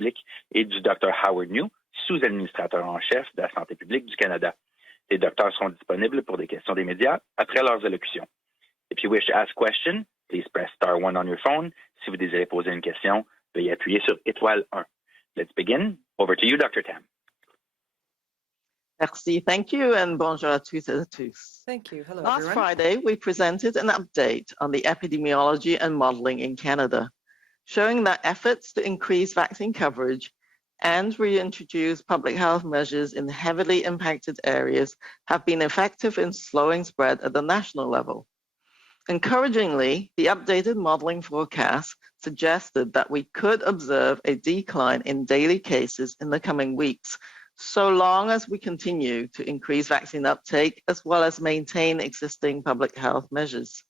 publique, et du Dr. Howard New, sous-administrateur en chef de la santé publique du Canada. Les docteurs seront disponibles pour des questions des médias après leurs allocutions. If you wish to ask a question, please press star 1 on your phone. Si vous désirez poser une question, veuillez appuyer sur étoile 1. Let's begin. Over to you, Dr. Tam. Merci. Thank you, and bonjour à tous et à tous. Thank you. Hello, Last everyone. Friday, we presented an update on the epidemiology and modeling in Canada, showing that efforts to increase vaccine coverage and reintroduce public health measures in heavily impacted areas have been effective in slowing spread at the national level. Encouragingly, the updated modeling forecast suggested that we could observe a decline in daily cases in the coming weeks, so long as we continue to increase vaccine uptake as well as maintain existing public health measures.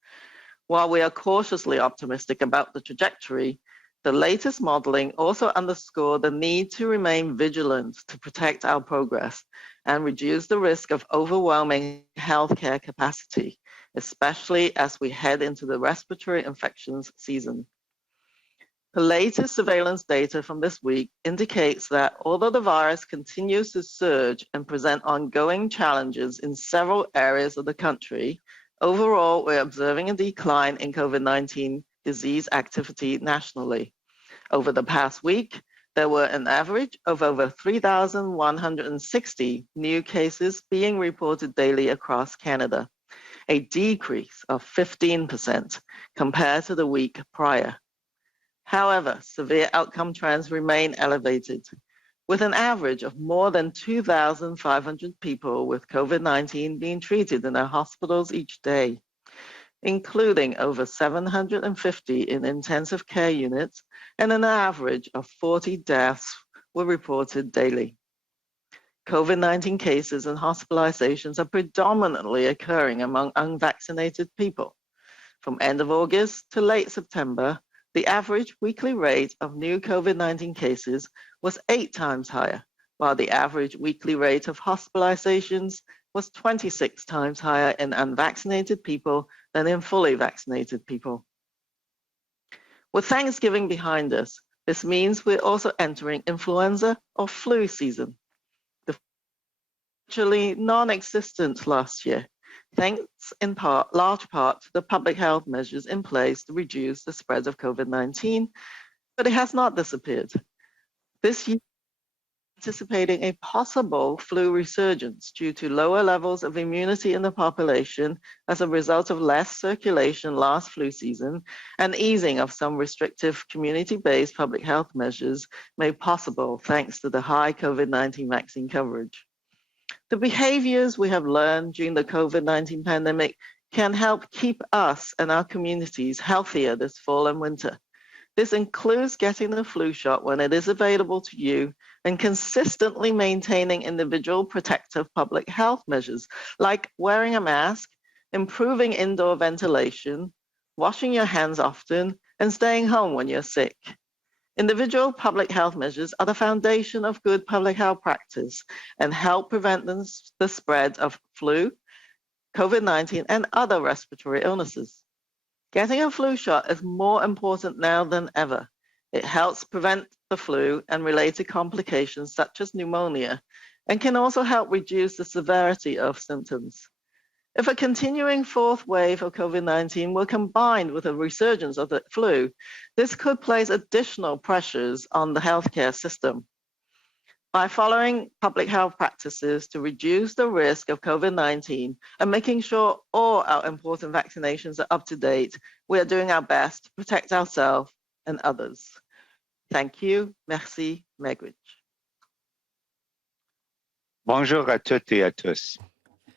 While we are cautiously optimistic about the trajectory, the latest modeling also underscored the need to remain vigilant to protect our progress and reduce the risk of overwhelming healthcare capacity, especially as we head into the respiratory infections season. The latest surveillance data from this week indicates that although the virus continues to surge and present ongoing challenges in several areas of the country, overall, we're observing a decline in COVID-19 disease activity nationally. Over the past week, there were an average of over 3,160 new cases being reported daily across Canada, a decrease of 15% compared to the week prior. However, severe outcome trends remain elevated, with an average of more than 2,500 people with COVID-19 being treated in our hospitals each day, including over 750 in intensive care units, and an average of 40 deaths were reported daily. COVID-19 cases and hospitalizations are predominantly occurring among unvaccinated people. From end of August to late September, the average weekly rate of new COVID-19 cases was 8 times higher, while the average weekly rate of hospitalizations was 26 times higher in unvaccinated people than in fully vaccinated people. With Thanksgiving behind us, this means we're also entering influenza or flu season, virtually non-existent last year, thanks in large part to the public health measures in place to reduce the spread of COVID-19, but it has not disappeared. This year, anticipating a possible flu resurgence due to lower levels of immunity in the population as a result of less circulation last flu season and easing of some restrictive community-based public health measures made possible thanks to the high COVID-19 vaccine coverage. The behaviors we have learned during the COVID-19 pandemic can help keep us and our communities healthier this fall and winter. This includes getting the flu shot when it is available to you and consistently maintaining individual protective public health measures like wearing a mask, improving indoor ventilation, washing your hands often, and staying home when you're sick. Individual public health measures are the foundation of good public health practice and help prevent the spread of flu, COVID-19, and other respiratory illnesses. Getting a flu shot is more important now than ever. It helps prevent the flu and related complications such as pneumonia, and can also help reduce the severity of symptoms. If a continuing fourth wave of COVID-19 were combined with a resurgence of the flu, this could place additional pressures on the healthcare system. By following public health practices to reduce the risk of COVID-19 and making sure all our important vaccinations are up to date, we are doing our best to protect ourselves and others. Thank you. Merci, Megwich. Bonjour à toutes et à tous.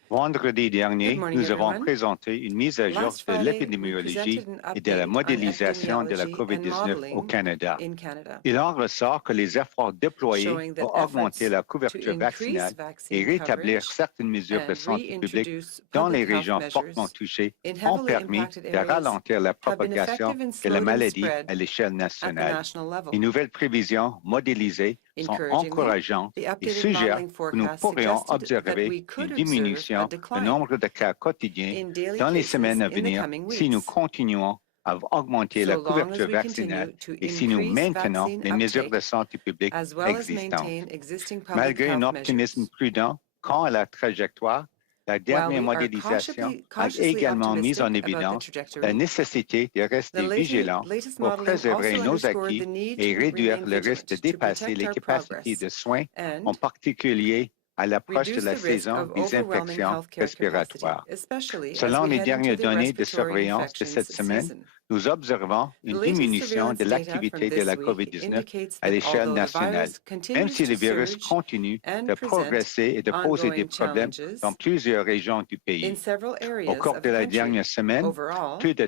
Vendredi dernier, morning, nous avons everyone. présenté une mise à jour Last de Friday, l'épidémiologie we presented an et de la update on modélisation de la epidemiology and COVID-19 au modeling Canada. in Canada, Il en ressort que les efforts déployés showing that pour augmenter la efforts to couverture vaccinale increase et vaccine rétablir coverage certaines mesures de and santé publique reintroduce dans les public health régions measures fortement touchées in ont heavily permis impacted de areas ralentir la have been propagation effective in de la slowing maladie spread à l'échelle at the nationale. national level. Les nouvelles prévisions modélisées sont Encouragingly, encourageantes the et updated suggèrent modeling que nous forecast pourrions suggested that observer we could une observe a diminution du decline nombre de cas quotidiens in daily dans les cases semaines à in the venir coming si nous weeks. continuons à augmenter la so long couverture as we vaccinale continue to et si nous increase maintenons vaccine les mesures de uptake, santé publique as well as existantes. maintain existing public Malgré un health optimisme measures. prudent quant à la trajectoire, la While dernière we are modélisation a cautiously également mis en optimistic about the évidence la trajectory, nécessité de the rester vigilant latest pour modeling préserver also nos underscored acquis the need et to réduire remain le vigilant risque de to dépasser protect les our capacités progress de soins, en and particulier à l'approche de reduce la the risk saison of des overwhelming infections healthcare capacity, respiratoires. especially as Selon we les head dernières into the données de respiratory surveillance de infections cette semaine, season. nous observons The une latest diminution surveillance de data from l'activité de la this week COVID-19 indicates à that l'échelle although the nationale, virus même continues si le to virus surge continue and de present progresser et de poser des ongoing problèmes challenges dans plusieurs régions du in pays. several Au areas cours of de the la country. dernière semaine, Overall, plus de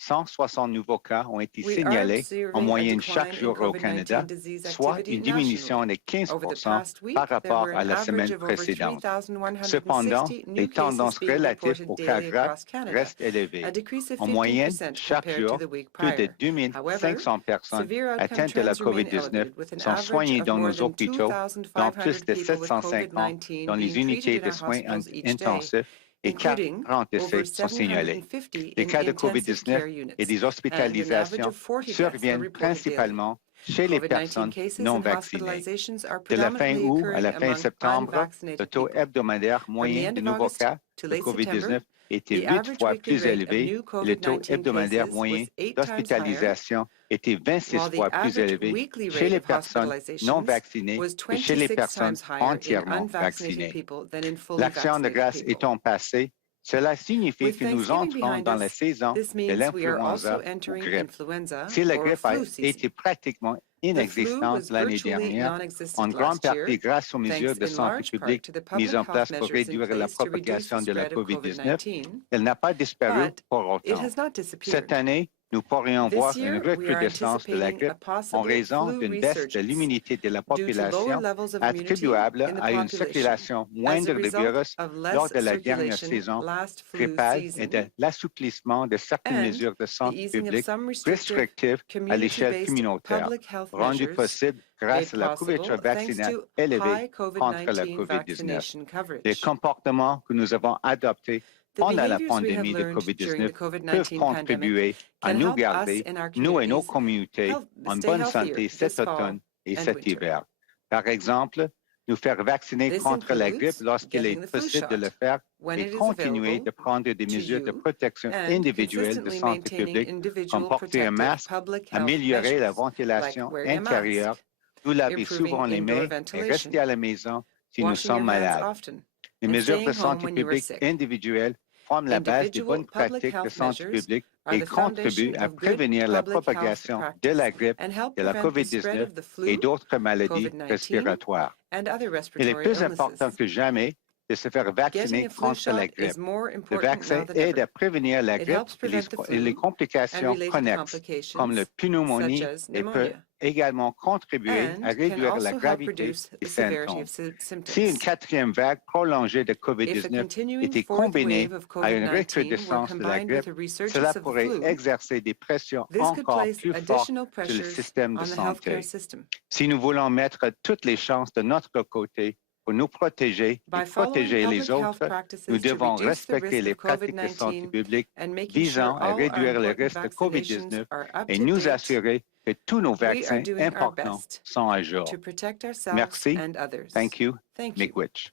3160 nouveaux cas ont été we are signalés en observing a moyenne chaque decline in jour au Canada, COVID-19 disease soit activity une diminution nationally. de 15 Over the past week, par there rapport were à an la average semaine of over précédente. 3,160 Cependant, new les cases tendances being relatives reported aux cas daily graves across Canada, restent a élevées. decrease of En moyenne, 15% chaque compared to jour, the week plus de prior. 2500 personnes Severe outcome atteintes de la trends remain COVID-19 elevated, with an sont average soignées of dans more nos than hôpitaux, dont 2,500 plus de people with 750 COVID-19 dans les being treated unités in de our soins hospitals each day, intensifs et including 40 over décès sont signalés. 750 Les in cas de intensive care COVID-19 units, et des and an average hospitalisations of 40 deaths are surviennent reported daily. principalement chez les COVID-19 personnes cases non and vaccinées. hospitalizations are De la fin predominantly août à occurring la fin among septembre, le unvaccinated taux people. hebdomadaire From the moyen end de of nouveaux August cas to de late September, COVID-19 était the 8 average fois weekly plus rate of élevé new et le taux COVID-19 hebdomadaire cases moyen was 8 times higher, d'hospitalisation était 26 while the fois plus average élevé weekly chez rate les of personnes non hospitalizations vaccinées was que chez les 26 personnes times higher in entièrement unvaccinated vaccinées. people than in fully L'action de vaccinated grâce people. étant passée, cela signifie With que nous Thanksgiving entrons behind dans la us, saison this de means we are also l'influenza ou entering grippe. influenza Si la or grippe a flu season. été pratiquement The flu inexistante was l'année virtually dernière, en non-existent grande last year, partie grâce aux mesures thanks de in santé large part publique to the mises public en health place pour measures in réduire la place to reduce the propagation de la spread of COVID-19, COVID-19, elle n'a pas disparu but pour it autant. has not Cette disappeared. année, nous pourrions This voir une year, we are recrudescence de la anticipating a grippe en possible raison flu d'une baisse de resurgence l'immunité de la due to lower population levels of immunity attribuable in the à une population circulation as a moindre de result virus of lors less de la dernière circulation saison last flu grippale et de season l'assouplissement de certaines and mesures de the santé easing of publique some restrictives à l'échelle community-based communautaire, public health rendues measures possibles grâce made à la possible couverture thanks vaccinale to élevée high contre la COVID-19 COVID-19. vaccination Les coverage. comportements que nous avons adoptés The pendant la behaviors we have pandémie de learned during COVID-19 the peuvent COVID-19 pandemic contribuer à can nous help us garder, and our nous et nos communities communautés, en stay bonne healthier santé this cet fall automne et and cet winter. hiver. Par exemple, nous faire vacciner This contre la grippe includes lorsqu'il getting est the flu possible de le shot faire when et it is continuer available de prendre des to mesures de you protection and individuelle de consistently santé maintaining publique, comme individual porter un protective masque, public health améliorer la measures, like ventilation wearing a intérieure, mask, nous laver improving souvent les indoor mains et rester ventilation, à la maison si nous washing sommes your hands malades. often, Les and mesures de staying home santé when you are publique sick. individuelles forment la base des Individual bonnes public pratiques de health santé measures publique are et the foundation contribuent à of good prévenir la public health propagation de practice la grippe, and help de la prevent the spread COVID-19 of the et flu, d'autres maladies COVID-19, respiratoires. and other Il est respiratory plus important illnesses. que jamais de se faire Getting vacciner a flu contre la shot grippe. is more Le important vaccin now than aide ever. à prévenir la It grippe helps prevent the et les flu and complications related connexes, comme la complications, such pneumonie, as et peut pneumonia, également contribuer à and can réduire la also help gravité reduce des the severity symptômes. of Si une symptoms. quatrième vague prolongée de If a COVID-19 continuing était fourth combinée wave of à une COVID-19 were recrudescence de la combined grippe, with a cela resurgence of the pourrait flu, exercer des pressions this could encore place plus fortes additional sur le pressures système de on the healthcare santé. system. Si nous voulons mettre toutes les chances de notre côté pour nous protéger et By following protéger public les health autres, nous practices to devons reduce the respecter risk les of pratiques de santé COVID-19 publique and making sure visant à all our réduire le important risque de vaccinations COVID-19 are up et to nous date, assurer que tous nos we are vaccins doing our importants best sont à jour. to protect ourselves Merci. and others. Thank you. Thank you. Miigwech.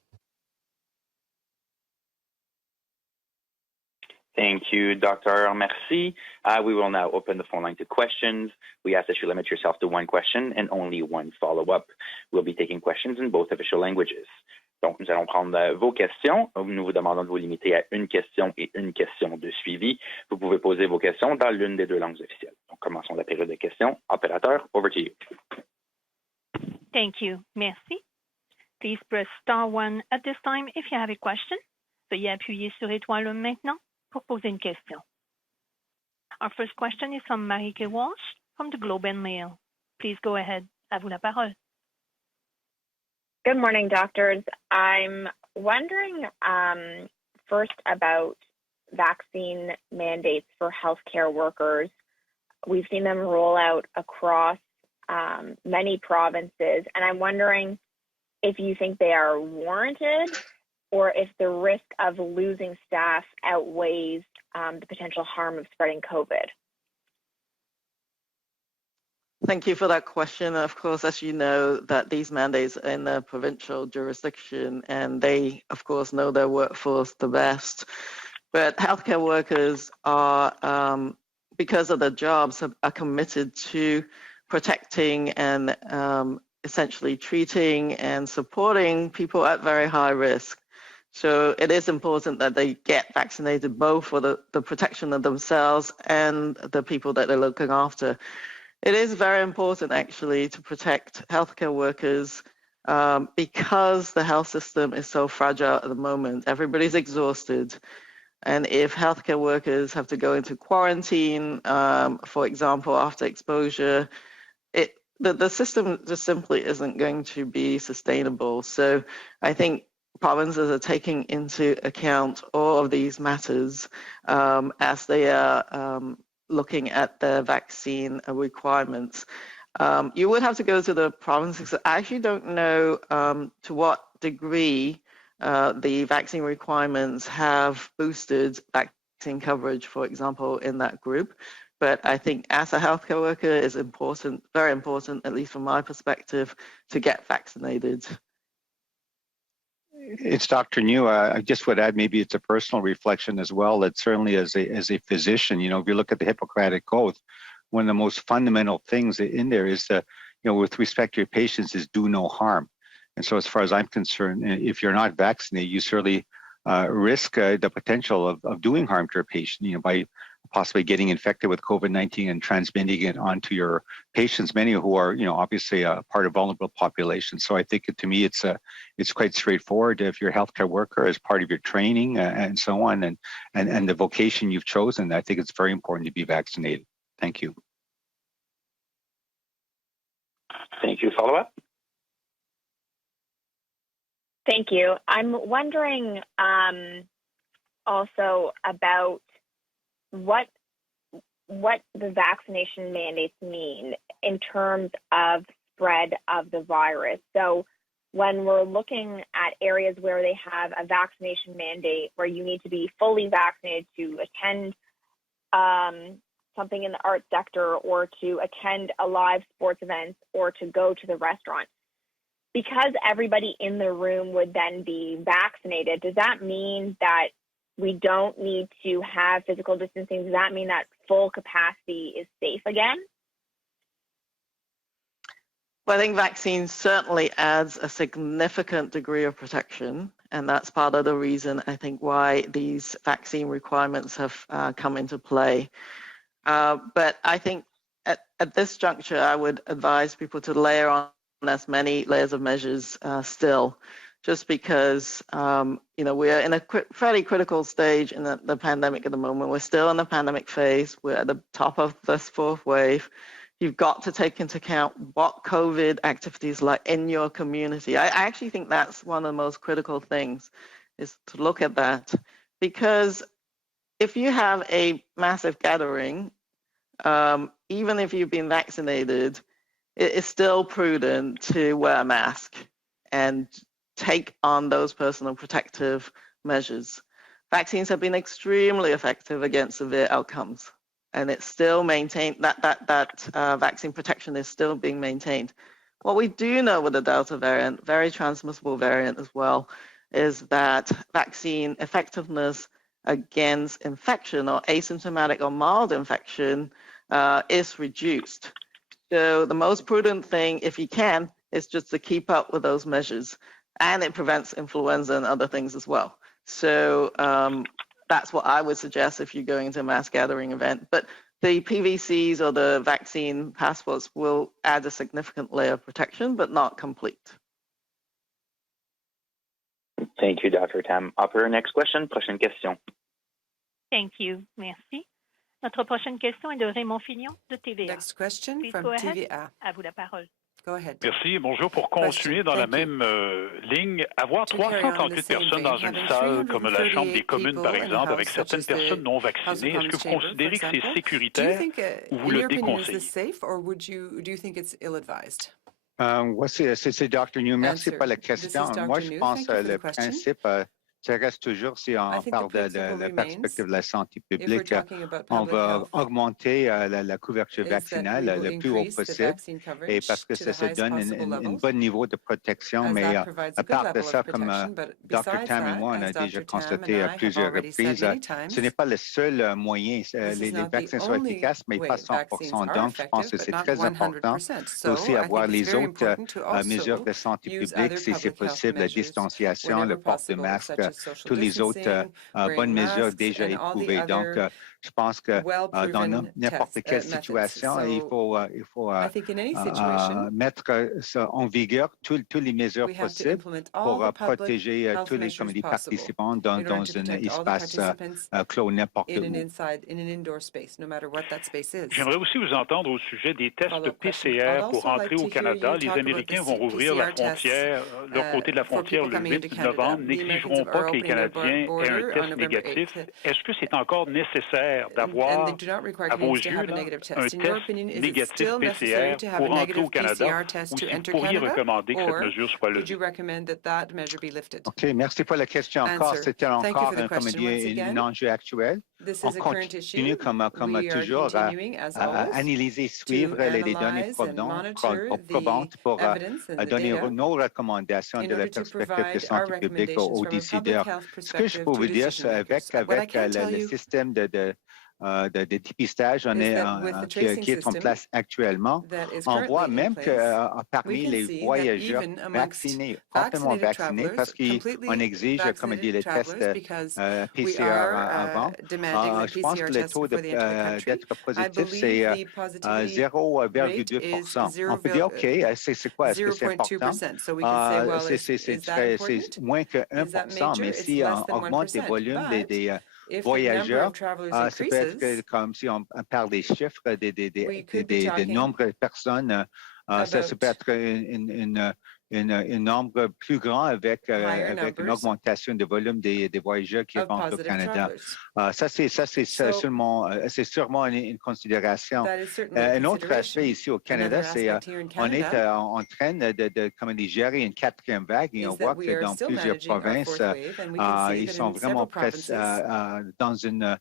Thank you, Dr. Merci. We will now open the phone line to questions. We ask that you limit yourself to one question and only one follow-up. We'll be taking questions in both official languages. Donc, nous allons prendre vos questions. Nous vous demandons de vous limiter à une question et une question de suivi. Vous pouvez poser vos questions dans l'une des deux langues officielles. Donc, commençons la période de questions. Opérateur, over to you. Thank you. Merci. Please press star 1 at this time if you have a question. Veuillez appuyer sur étoile 1 maintenant pour poser une question. Our first question is from Marieke Walsh from the Globe and Mail. Please go ahead. À vous la parole. Good morning, doctors. I'm wondering first about vaccine mandates for healthcare workers. We've seen them roll out across many provinces, and I'm wondering if you think they are warranted or if the risk of losing staff outweighs the potential harm of spreading COVID. Thank you for that question. Of course, as you know, that these mandates are in the provincial jurisdiction, and they, of course, know their workforce the best. But healthcare workers are, because of their jobs, are committed to protecting and essentially treating and supporting people at very high risk. So it is important that they get vaccinated both for the protection of themselves and the people that they're looking after. It is very important, actually, to protect healthcare workers because the health system is so fragile at the moment. Everybody's exhausted. And if healthcare workers have to go into quarantine, for example, after exposure, the system just simply isn't going to be sustainable. So I think provinces are taking into account all of these matters as they are looking at their vaccine requirements. You would have to go to the provinces. I actually don't know to what degree the vaccine requirements have boosted vaccine coverage, for example, in that group. But I think as a healthcare worker, it's important, very important, at least from my perspective, to get vaccinated. It's Dr. New. I just would add, maybe it's a personal reflection as well, that certainly as a physician, if you look at the Hippocratic Oath, one of the most fundamental things in there is that, with respect to your patients, is do no harm. And so as far as I'm concerned, if you're not vaccinated, you certainly risk the potential of doing harm to a patient, by possibly getting infected with COVID-19 and transmitting it onto your patients, many who are, obviously a part of vulnerable populations. So I think to me, it's quite straightforward. If you're a healthcare worker, as part of your training and so on, and the vocation you've chosen, I think it's very important to be vaccinated. Thank you. Thank you. Follow up? Thank you. I'm wondering also about what the vaccination mandates mean in terms of spread of the virus. So when we're looking at areas where they have a vaccination mandate, where you need to be fully vaccinated to attend something in the arts sector, or to attend a live sports event, or to go to the restaurant, because everybody in the room would then be vaccinated, does that mean that we don't need to have physical distancing? Does that mean that full capacity is safe again? Well, I think vaccines certainly adds a significant degree of protection, and that's part of the reason, I think, why these vaccine requirements have come into play. But I think at this juncture, I would advise people to layer on as many layers of measures still, just because we're in a fairly critical stage in the pandemic at the moment. We're still in the pandemic phase. We're at the top of this fourth wave. You've got to take into account what COVID activities like in your community. I actually think that's one of the most critical things, is to look at that, because if you have a massive gathering, even if you've been vaccinated, it is still prudent to wear a mask and take on those personal protective measures. Vaccines have been extremely effective against severe outcomes, and it's still maintained, that vaccine protection is still being maintained. What we do know with the Delta variant, very transmissible variant as well, is that vaccine effectiveness against infection, or asymptomatic or mild infection, is reduced. So the most prudent thing, if you can, is just to keep up with those measures. And it prevents influenza and other things as well. So that's what I would suggest if you're going to a mass gathering event. But the PVCs or the vaccine passports will add a significant layer of protection, but not complete. Thank you, Dr. Tam. Operator, next question. Prochaine question. Thank you. Merci. Notre prochaine question est de Raymond Fillon de TVA. Next question Please from go ahead. TVA. À vous la parole. Go ahead. Merci. Bonjour. Pour continuer dans la même ligne, avoir To carry on 338 the same personnes dans vein, une having salle comme la Chambre des 338 communes, par people in a exemple, avec house certaines such as the personnes non House of vaccinées, est-ce que Commons vous chamber, considérez for que c'est example, sécuritaire ou vous in le your opinion, is déconseillez? this safe, or do you think it's ill-advised? C'est Dr. New. Merci Answer. pour la This is question. Dr. Moi, je New. pense Thank you for le the question. principe, Ça reste toujours, si on think the parle de principle la remains, perspective de la santé if we're publique, talking about on public va health, augmenter la couverture is that vaccinale we will le plus haut increase the possible, vaccine et coverage parce que to ça the se highest donne possible un levels, bon niveau de protection, as mais that provides a à good part de level ça, of comme protection. But Dr. besides Tam et that, moi, on a as déjà Dr. Tam and constaté à I have plusieurs already said reprises, many ce times, n'est pas le seul moyen. this Les is not the vaccins sont only efficaces, mais pas way. Vaccines 100%. are Donc, je pense effective, que but c'est not très important 100%. aussi So I avoir think it's les very autres important to mesures also de santé use publique, other si c'est public health possible, la measures distanciation, whenever le port de possible, masque, such as social tous les autres distancing, wearing bonnes mesures masks, déjà and all the éprouvées. Donc, other je pense que dans well-proven n'importe quelle methods. situation, il faut I think in any situation, mettre en vigueur toutes les mesures we have to possibles implement all pour the public protéger health tous les measures possible participants in dans order to un protect all the espace participants clos n'importe in où. an indoor space, no matter what that space is. J'aimerais aussi vous entendre au sujet des tests Follow-up question. PCR I'd pour also like entrer au to hear Canada. you Les talk about Américains the vont rouvrir la PCR tests frontière, leur côté de la for frontière people le coming into 8 Canada. novembre. The Americans N'exigeront pas are que les opening their Canadiens aient un border on test November négatif. 8th. Est-ce que c'est encore nécessaire And d'avoir, they do not require à vos Canadians to yeux, have a là, negative un test. In your test opinion, is it négatif still necessary PCR to have a pour entrer negative au Canada, PCR test ou to si vous enter pourriez Canada? recommander que cette Or mesure soit would you levée? recommend that that measure be lifted? OK, merci pour la question encore. Answer. C'était Thank you encore for the comme question dit, once un again. enjeu actuel. This On is a current issue. continue comme We are toujours continuing, as always, analyser, suivre les données analyze and monitor the probantes pour evidence and the donner data nos recommandations in de la order to perspective de provide our santé publique recommendations aux from a public décideurs. health Ce que je perspective peux to vous dire, decision c'est makers. What I avec can tell le you système de dépistage is that with the tracing qui est en system place actuellement, that is on voit currently in même que place, we parmi can les see that voyageurs even amongst vaccinés, complètement vaccinated vaccinés, parce travelers, qu'on completely exige, comme dit, vaccinated les tests travelers, because we PCR are avant. demanding the Je pense PCR que le test taux for the entry of the country. d'être I positif, believe c'est the positivity rate is 0,2%. On peut dire, OK, c'est quoi? Est-ce que c'est important? 0.2%. So we can say, well, is that important? C'est moins que Is that 1%, major? mais It's si less on than augmente les 1%. volumes But des if the number voyageurs, of travelers ça peut être increases, comme si on parle des chiffres, we could be talking nombre de personnes. Ça peut être un nombre plus grand avec une augmentation de volume des voyageurs qui rentrent au Canada. Ça, c'est sûrement une considération. Un autre aspect ici au Canada, c'est on est en train de gérer une quatrième vague et on voit que dans plusieurs provinces, ils sont vraiment presque dans une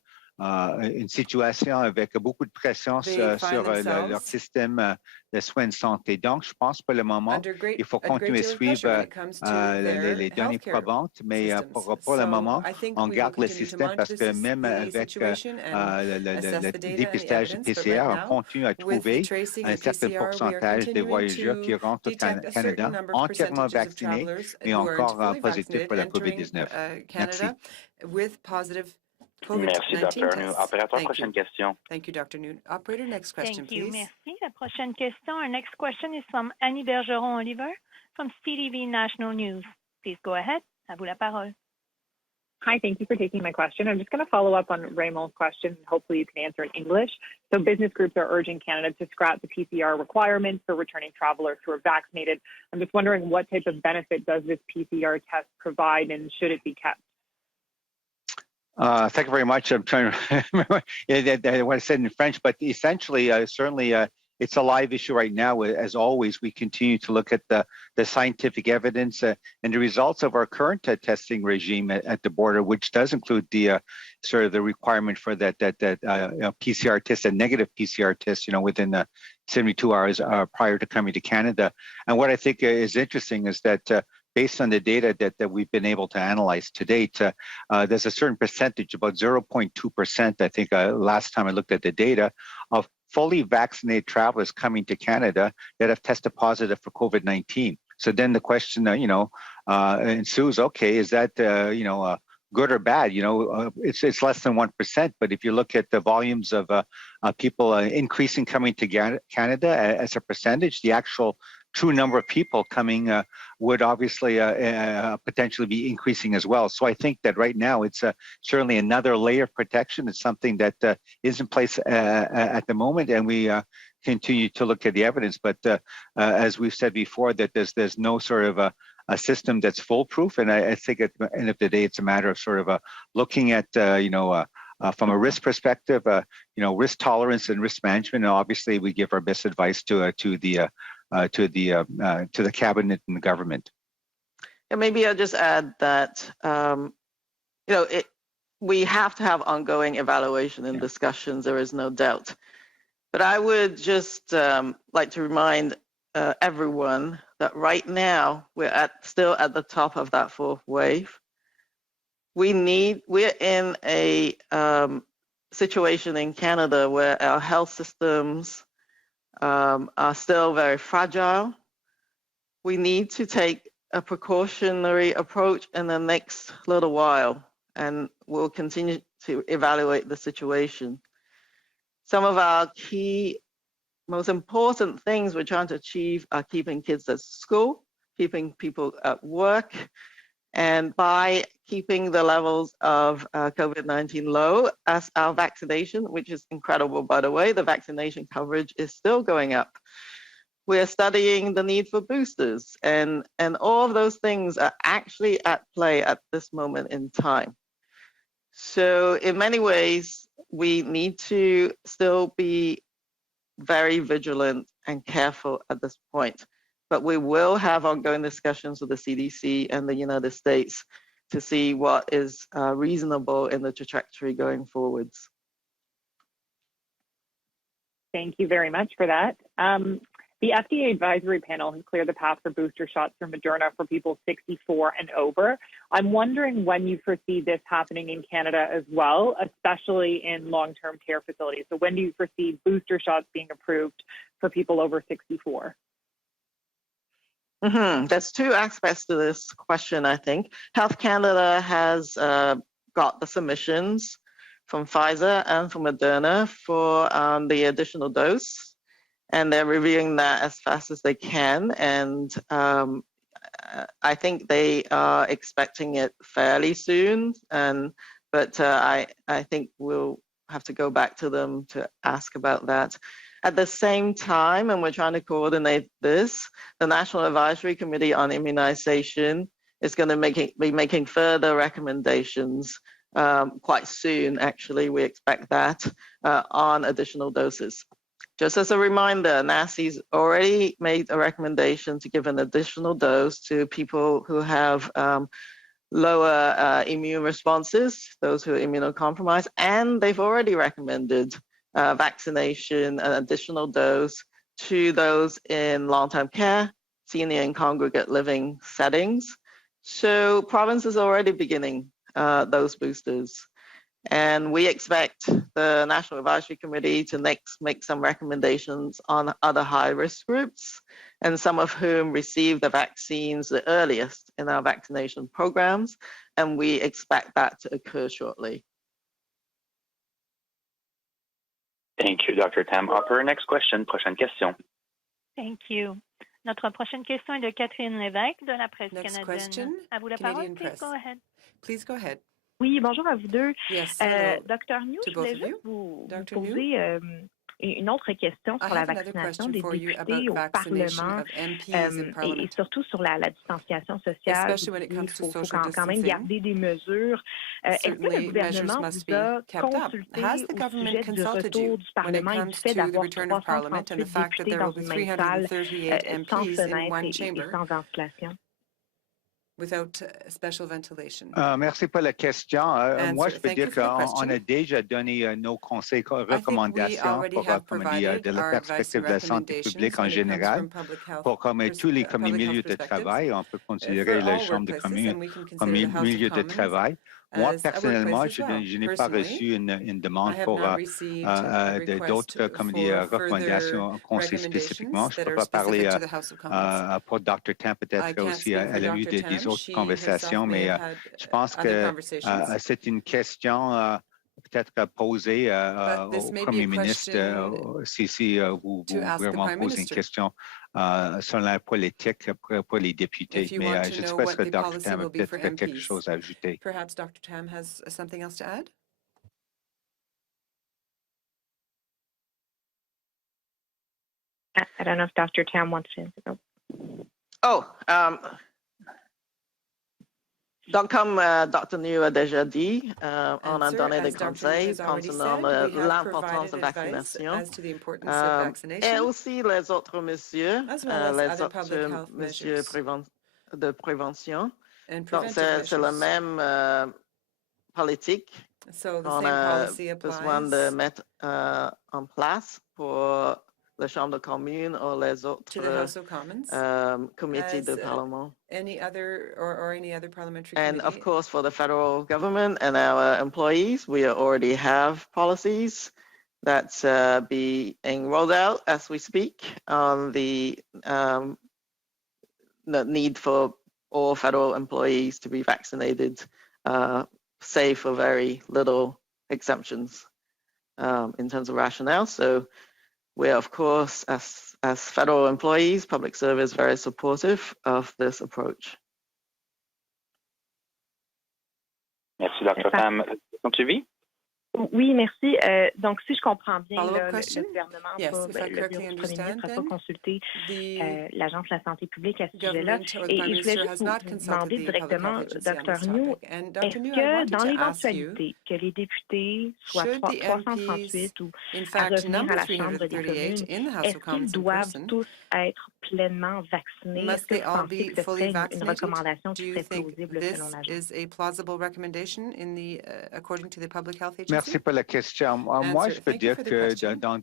situation avec beaucoup de pression sur leur système de soins de santé. Donc, je pense pour le moment, il faut continuer à suivre les données probantes, mais pour le moment, on garde le système parce que même avec le dépistage PCR, on continue à trouver un certain pourcentage des voyageurs qui rentrent au Canada entièrement vaccinés, mais encore positifs pour la COVID-19. Merci. Merci, Dr. New. Opérateur, prochaine question. Thank you, Dr. New. Operator, next question, Thank you. please. Merci. La prochaine question. Our next question is from Annie Bergeron-Oliver from CTV National News. Please go ahead. À vous la parole. Hi, thank you for taking my question. I'm just going to follow up on Raymond's question. Hopefully you can answer in English. So business groups are urging Canada to scrap the PCR requirements for returning travelers who are vaccinated. I'm just wondering what type of benefit does this PCR test provide and should it be kept? Thank you very much. I'm trying to remember what I said in French, but essentially, certainly, it's a live issue right now. As always, we continue to look at the scientific evidence and the results of our current testing regime at the border, which does include the sort of the requirement for that PCR test, a negative PCR test, within 72 hours prior to coming to Canada. And what I think is interesting is that based on the data that we've been able to analyze to date, there's a certain percentage, about 0.2%, I think last time I looked at the data, of fully vaccinated travelers coming to Canada that have tested positive for COVID-19. So then the question, ensues, okay, is that, good or bad? It's less than 1%, but if you look at the volumes of people increasing coming to Canada as a percentage, the actual true number of people coming would obviously potentially be increasing as well. So I think that right now it's certainly another layer of protection. It's something that is in place at the moment, and we continue to look at the evidence. But as we've said before, that there's no sort of a system that's foolproof, and I think at the end of the day, it's a matter of sort of looking at from a risk perspective, risk tolerance and risk management. And obviously, we give our best advice to the cabinet and the government. And maybe I'll just add that we have to have ongoing evaluation and discussions, there is no doubt. But I would just like to remind everyone that right now we're still at the top of that fourth wave. We're in a situation in Canada where our health systems are still very fragile. We need to take a precautionary approach in the next little while, and we'll continue to evaluate the situation. Some of our key, most important things we're trying to achieve are keeping kids at school, keeping people at work, and by keeping the levels of COVID-19 low, as our vaccination, which is incredible, by the way, the vaccination coverage is still going up. We're studying the need for boosters, and all of those things are actually at play at this moment in time. So in many ways, we need to still be very vigilant and careful at this point. But we will have ongoing discussions with the CDC and the United States to see what is reasonable in the trajectory going forwards. Thank you very much for that. The FDA advisory panel has cleared the path for booster shots for Moderna for people 64 and over. I'm wondering when you foresee this happening in Canada as well, especially in long-term care facilities. So when do you foresee booster shots being approved for people over 64? There's two aspects to this question, I think. Health Canada has got the submissions from Pfizer and from Moderna for the additional dose. And they're reviewing that as fast as they can. And I think they are expecting it fairly soon. But I think we'll have to go back to them to ask about that. At the same time, and we're trying to coordinate this, the National Advisory Committee on Immunization is going to be making further recommendations quite soon, actually, we expect that, on additional doses. Just as a reminder, NACI's already made a recommendation to give an additional dose to people who have lower immune responses, those who are immunocompromised, and they've already recommended vaccination, an additional dose to those in long-term care, senior and congregate living settings. So provinces are already beginning those boosters. And we expect the National Advisory Committee to next make some recommendations on other high-risk groups, and some of whom receive the vaccines the earliest in our vaccination programs, and we expect that to occur shortly. Thank you, Dr. Tam. Operator, next question. Prochaine question. Thank you. Notre prochaine question est de Catherine Lévesque de la presse Next canadienne. question, À vous la Canadian parole. Please Press. go ahead. Please go ahead. Oui, bonjour à vous deux. Yes, hello Dr. New, to je both voulais of you. juste vous Dr. poser une autre question I sur la have another vaccination question des for you députés about au vaccination Parlement of MPs in et Parliament, surtout sur la distanciation sociale. especially when it Il comes to faut social quand même distancing. garder des mesures. Est-ce que le Certainly, measures gouvernement must vous a be kept up. consulté Has the au government sujet du consulted retour you du when it Parlement et du comes fait to the d'avoir return of Parliament and the 338 fact that députés there dans will be une même salle 338 sans MPs in fenêtre one et chamber sans ventilation? without special ventilation? Merci pour la question. Moi, je peux Thank you dire for the qu'on question. a déjà donné nos conseils, I think we recommandations already pour, have comme on dit, provided de la our advice and perspective de la santé recommendations publique en when it comes général. from public health, Pour comme tous les comme les public health milieux de perspectives travail, on peut for considérer la all Chambre de workplaces, communes and we can comme consider the House of milieu de Commons travail. Moi, as a personnellement, workplace as well. je n'ai pas Personally, reçu une demande I have pour not received a request d'autres comme des for further recommandations au conseil spécifiquement. recommendations Je that peux are pas parler specific to the House of Commons. pour Dr. Tam, I peut-être can't aussi, speak for elle a eu Dr. des Tam. autres She conversations, herself may mais have had je pense other que conversations. c'est une question peut-être posée But this au may be Premier a ministre question si vous to ask the vraiment Prime posez une Minister. question sur la politique pour les députés. If you Mais want je to ne sais know pas what si the Dr. policy Tam a will be for peut-être quelque MPs. chose à ajouter. Perhaps Dr. Tam has something else to add? I don't know if Dr. Tam wants to answer. Donc, comme Dr. New a déjà dit, on a donné des conseils concernant l'importance de la vaccination et aussi les autres mesures, les autres mesures de prévention. Donc, c'est le même politique So the qu'on same a policy besoin applies de mettre en place pour la Chambre de communes ou les to the autres House of Commons. comités Has de Parlement. any other or any other parliamentary And committee? of course, for the federal government and our employees, we already have policies that's being rolled out as we speak on the need for all federal employees to be vaccinated, save for very little exemptions in terms of rationale. So we're, of course, as federal employees, public service, very supportive of this approach. Merci, Dr. Tam. Question suivie? Oui, merci. Donc, si je comprends bien, Follow-up là, question? le gouvernement, Yes, pas, if I le correctly bureau du Premier understand, ministre n'a pas then consulté the l'Agence de la santé publique à ce sujet-là. government or the Et Prime je voulais Minister juste has vous not consulted demander the Public Health directement, Agency on Dr. this New, topic. And Dr. est-ce New, I que wanted dans to ask you, l'éventualité que les députés soient should the 338 MPs, ou in à fact, revenir number à la Chambre des 338 communes, in the House est-ce of qu'ils Commons in doivent person, tous être pleinement vaccinés? Est-ce must que they vous all pensez be que ce fully serait une vaccinated? recommandation Do qui you serait think plausible this selon l'Agence? is a plausible recommendation in the, according to the Public Health Agency? Merci pour la question. Moi, je peux Thank you dire for the que question. dans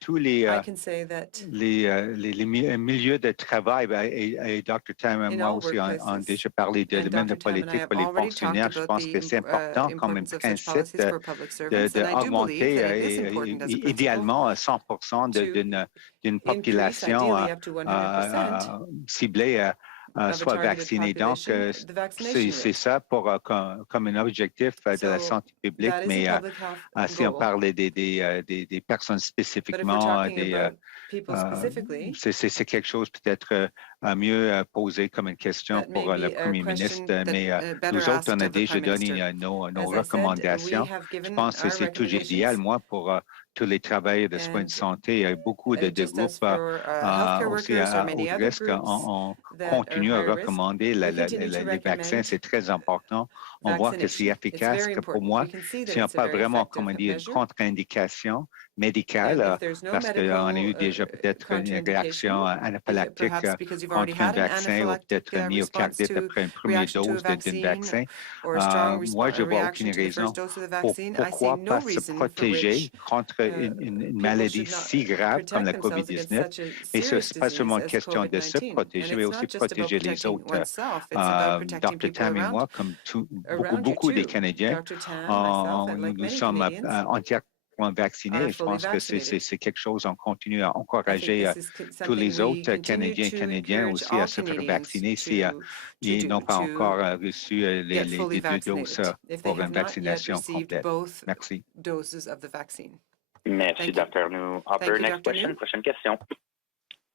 tous les, I can say that milieux de travail, et Dr. Tam et in moi all aussi ont workplaces, déjà parlé de and même de Dr. Tam and I politique have pour les already talked fonctionnaires. Je about pense que the c'est important comme importance of such principe policies for public servants, and I do believe that it is important as a principle idéalement 100% to d'une increase, population ideally up to 100% ciblée of a soit targeted vaccinée. Donc, population, the vaccination c'est rate. ça pour, comme un objectif de la So santé publique, that is mais a public health si on goal. parle des personnes But if we're spécifiquement, talking about people specifically, c'est quelque chose peut-être mieux posé comme une question that may pour le be a Premier question ministre, mais that better nous autres, on asked a of the déjà Prime donné Minister. nos As I said, we recommandations. have Je given pense que our c'est toujours idéal, recommendations, moi, pour tous les travailleurs de soins de and santé. Il y a beaucoup de just groupes as for healthcare aussi workers or au many other risque. groups On that are continue à higher risk, recommander we continue to les vaccins. recommend C'est très important. On voit que c'est vaccination. It's efficace, very que pour important. moi, We can see that s'il n'y a it's a pas very vraiment, effective comment dire, une measure. contre-indication And médicale, if there's no parce qu'on a eu medical déjà peut-être une réaction contraindication, anaphylactique perhaps because you've already contre un had an vaccin ou anaphylactic peut-être une response myocardite to après une première reaction to a dose d'un vaccine vaccin. or a strong Moi, je vois reaction aucune to the raison first dose of the vaccine. I see pourquoi no pas se reason for protéger which contre une people maladie should not si grave comme protect la themselves against COVID-19. such a Et ce serious n'est pas disease seulement une as question de se COVID-19. And protéger, mais it's aussi not just about protéger les protecting autres. oneself, it's about protecting Dr. people Tam et moi, around comme you beaucoup des too. Canadiens, Dr. Tam, myself, and like nous many sommes Canadians entièrement vaccinés. are Et je fully pense que vaccinated. c'est quelque chose qu'on continue à I think encourager this is tous something les we autres continue Canadiens et to Canadiens encourage aussi à all se faire Canadians vacciner s'ils to n'ont pas to encore reçu get les fully deux doses vaccinated if they pour une have not yet vaccination received complète. both Merci. doses of the vaccine. Merci, Thank you. Dr. New. Thank Operator, you, next Dr. question. New. Prochaine question.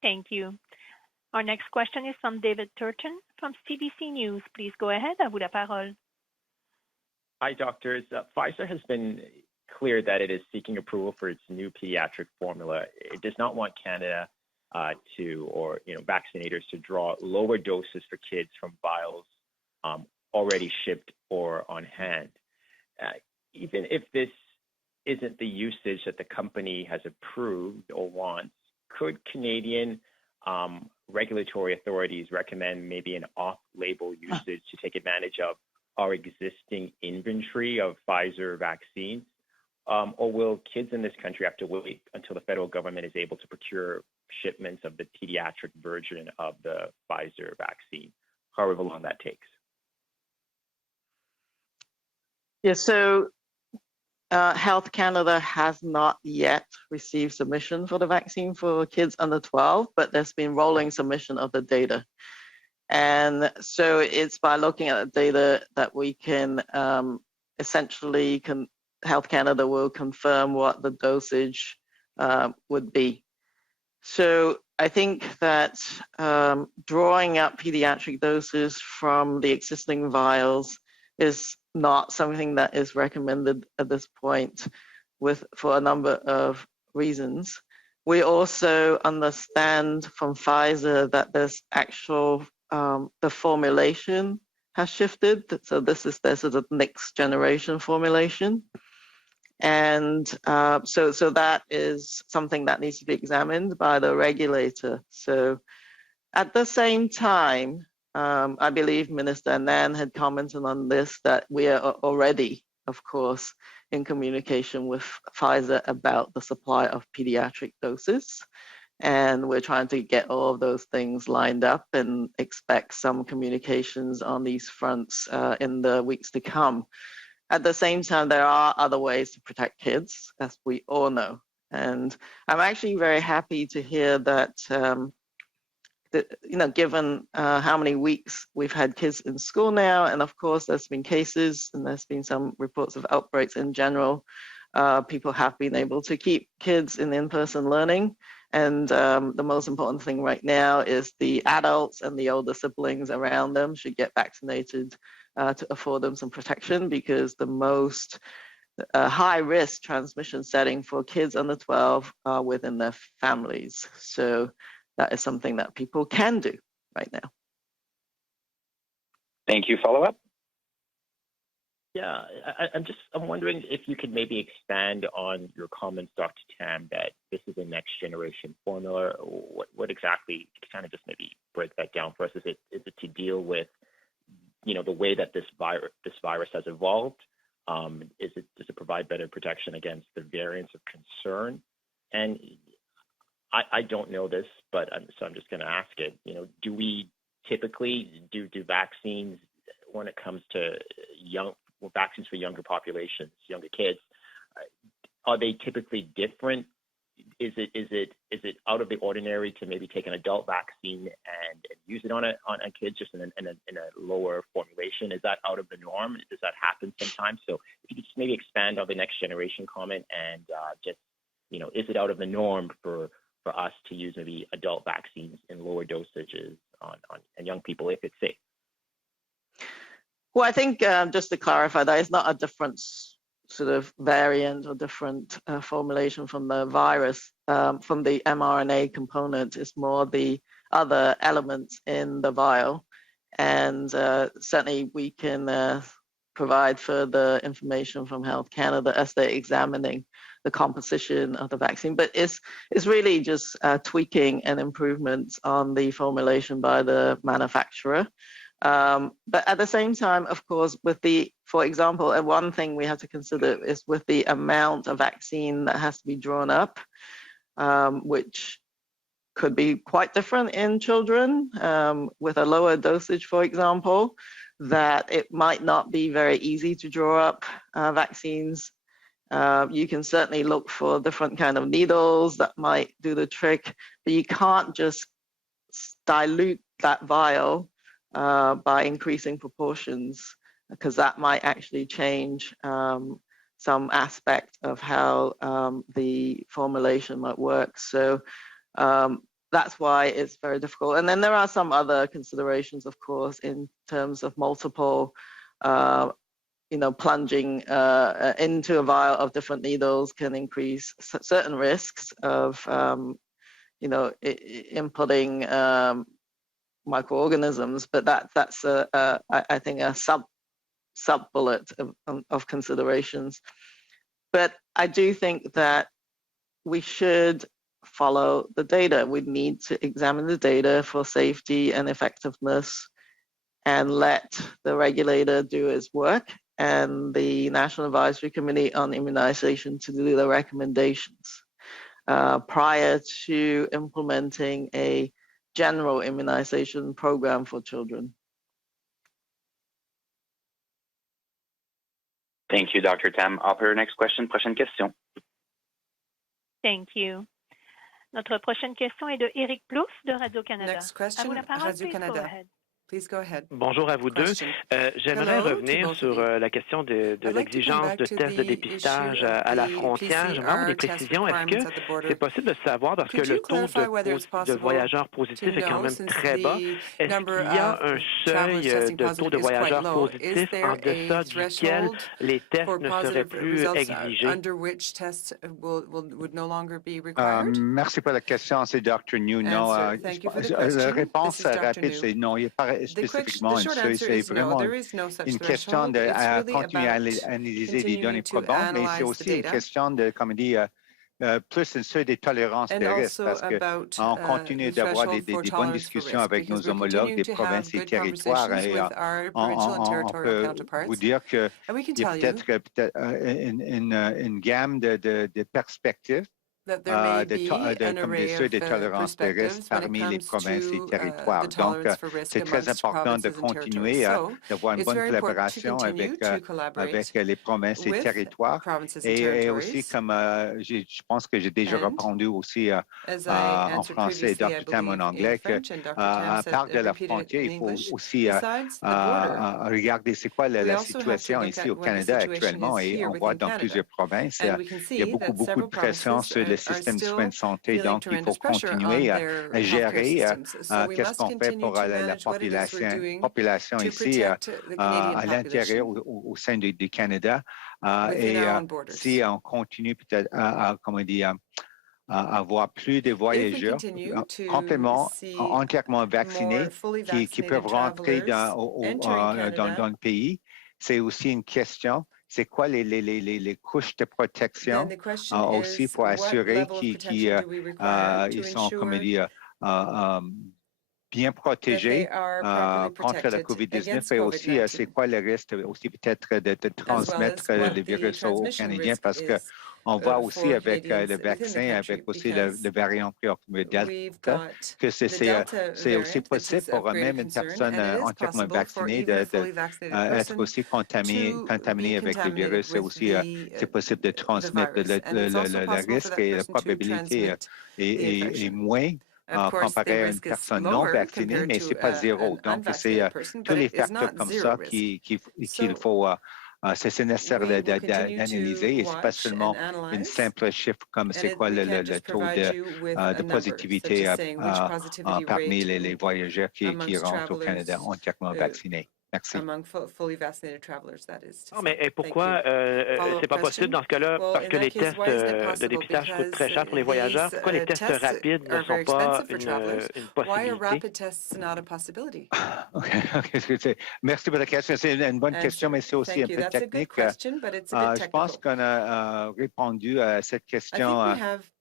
Thank you. Our next question is from David Turton from CBC News. Please go ahead. À vous la parole. Hi, doctors. Pfizer has been clear that it is seeking approval for its new pediatric formula. It does not want Canada vaccinators to draw lower doses for kids from vials already shipped or on hand. Even if this isn't the usage that the company has approved or wants, could Canadian regulatory authorities recommend maybe an off-label usage to take advantage of our existing inventory of Pfizer vaccines? Or will kids in this country have to wait until the federal government is able to procure shipments of the pediatric version of the Pfizer vaccine, however long that takes? Yeah, so Health Canada has not yet received submission for the vaccine for kids under 12, but there's been rolling submission of the data. And so it's by looking at the data that we can essentially Health Canada will confirm what the dosage would be. So I think that drawing up pediatric doses from the existing vials is not something that is recommended at this point for a number of reasons. We also understand from Pfizer that there's actual, the formulation has shifted. So this is the next generation formulation. And so that is something that needs to be examined by the regulator. So at the same time, I believe Minister Annan had commented on this, that we are already of course, in communication with Pfizer about the supply of pediatric doses. And we're trying to get all of those things lined up and expect some communications on these fronts in the weeks to come. At the same time, there are other ways to protect kids, as we all know. And I'm actually very happy to hear that, given how many weeks we've had kids in school now, and of course there's been cases and there's been some reports of outbreaks in general, people have been able to keep kids in-person learning. And the most important thing right now is the adults and the older siblings around them should get vaccinated to afford them some protection, because the most high-risk transmission setting for kids under 12 are within their families. So that is something that people can do right now. Thank you. Follow-up? Yeah, I'm wondering if you could maybe expand on your comments, Dr. Tam, that this is a next generation formula. What exactly, kind of just maybe break that down for us? Is it to deal with, the way that this virus has evolved? Does it provide better protection against the variants of concern? And I don't know this, but so I'm just going to ask it. Do we typically do vaccines when it comes to vaccines for younger populations, younger kids? Are they typically different? Is it out of the ordinary to maybe take an adult vaccine and use it on a kid just in a lower formulation? Is that out of the norm? Does that happen sometimes? So if you could just maybe expand on the next generation comment and is it out of the norm for us to use maybe adult vaccines in lower dosages on young people if it's safe? Well, I think just to clarify, that is not a different sort of variant or different formulation from the virus, from the mRNA component. It's more the other elements in the vial. And certainly we can provide further information from Health Canada as they're examining the composition of the vaccine. But it's really just tweaking and improvements on the formulation by the manufacturer. But at the same time, of course, for example, one thing we have to consider is with the amount of vaccine that has to be drawn up, which could be quite different in children with a lower dosage, for example, that it might not be very easy to draw up vaccines. You can certainly look for different kind of needles that might do the trick, but you can't just dilute that vial by increasing proportions, because that might actually change some aspect of how the formulation might work. So that's why it's very difficult. And then there are some other considerations, of course, in terms of multiple, plunging into a vial of different needles can increase certain risks of, inputting microorganisms, but that's I think a sub bullet of considerations. But I do think that we should follow the data. We need to examine the data for safety and effectiveness and let the regulator do its work and the National Advisory Committee on Immunization to do the recommendations prior to implementing a general immunization program for children. Thank you, Dr. Tam. Operator, next question. Prochaine question. Thank you. Notre prochaine question est de Eric Plouffe de Radio-Canada. Next question, Radio-Canada. Please go ahead. Bonjour à vous deux. J'aimerais revenir sur la question de l'exigence de tests de dépistage à la frontière. J'aimerais avoir des précisions. Est-ce que c'est possible de savoir, parce que le taux de voyageurs positifs est quand même très bas, est-ce qu'il y a un seuil de taux de voyageurs positifs en deçà duquel les tests ne seraient plus exigés? Merci pour la question, c'est Dr. New. Non, la réponse rapide, c'est non. Il n'y a pas spécifiquement une seuil, c'est vraiment une question de continuer à analyser les données probantes, mais c'est aussi une question de, comme dit, plus une seuil des tolérances de risque, parce qu'on continue d'avoir des bonnes discussions avec nos homologues des provinces et territoires. Et on peut vous dire qu'il y a peut-être une gamme de perspectives comme des seuils de tolérance de risque parmi les provinces et territoires. Donc, c'est très important de continuer d'avoir une bonne collaboration avec les provinces et territoires. Et aussi, comme je pense que j'ai déjà répondu aussi en français et Dr. Tam en anglais, qu'à part de la frontière, il faut aussi regarder c'est quoi la situation ici au Canada actuellement. Et on voit dans plusieurs provinces, il y a beaucoup de pression sur le système de soins de santé. Donc, il faut continuer à gérer qu'est-ce qu'on fait pour la population ici à l'intérieur, au sein du Canada. Et si on continue peut-être à avoir plus de voyageurs complètement, entièrement vaccinés qui peuvent rentrer dans le pays, c'est aussi une question. C'est quoi les couches de protection aussi pour assurer qu'ils sont, bien protégés contre la COVID-19 et aussi c'est quoi le risque aussi peut-être de transmettre le virus aux Canadiens parce que on voit aussi avec le vaccin, avec aussi le variant préoccupant Delta, que c'est aussi possible pour même une personne entièrement vaccinée d'être aussi contaminée avec le virus. Et aussi, c'est possible de transmettre le risque et la probabilité est moins comparé à une personne non vaccinée, mais ce n'est pas zéro. Donc, c'est tous les facteurs comme ça qu'il faut... c'est nécessaire d'analyser et ce n'est pas seulement une simple chiffre comme c'est quoi le taux de positivité parmi les voyageurs qui rentrent au Canada entièrement vaccinés. Merci. Non, mais pourquoi c'est pas possible dans ce cas-là? Parce que les tests de dépistage coûtent très cher pour les voyageurs. Pourquoi les tests rapides ne sont pas une possibilité? Merci pour la question. C'est une bonne question, mais c'est aussi un peu technique. Je pense qu'on a répondu à cette question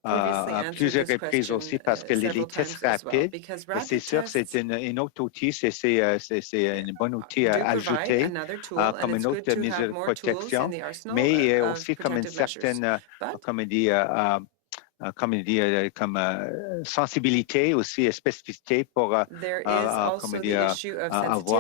à plusieurs reprises aussi parce que les tests rapides, c'est sûr, c'est un autre outil, c'est un bon outil à ajouter comme une autre mesure de protection, mais aussi comme une certaine, comme sensibilité aussi spécificité pour avoir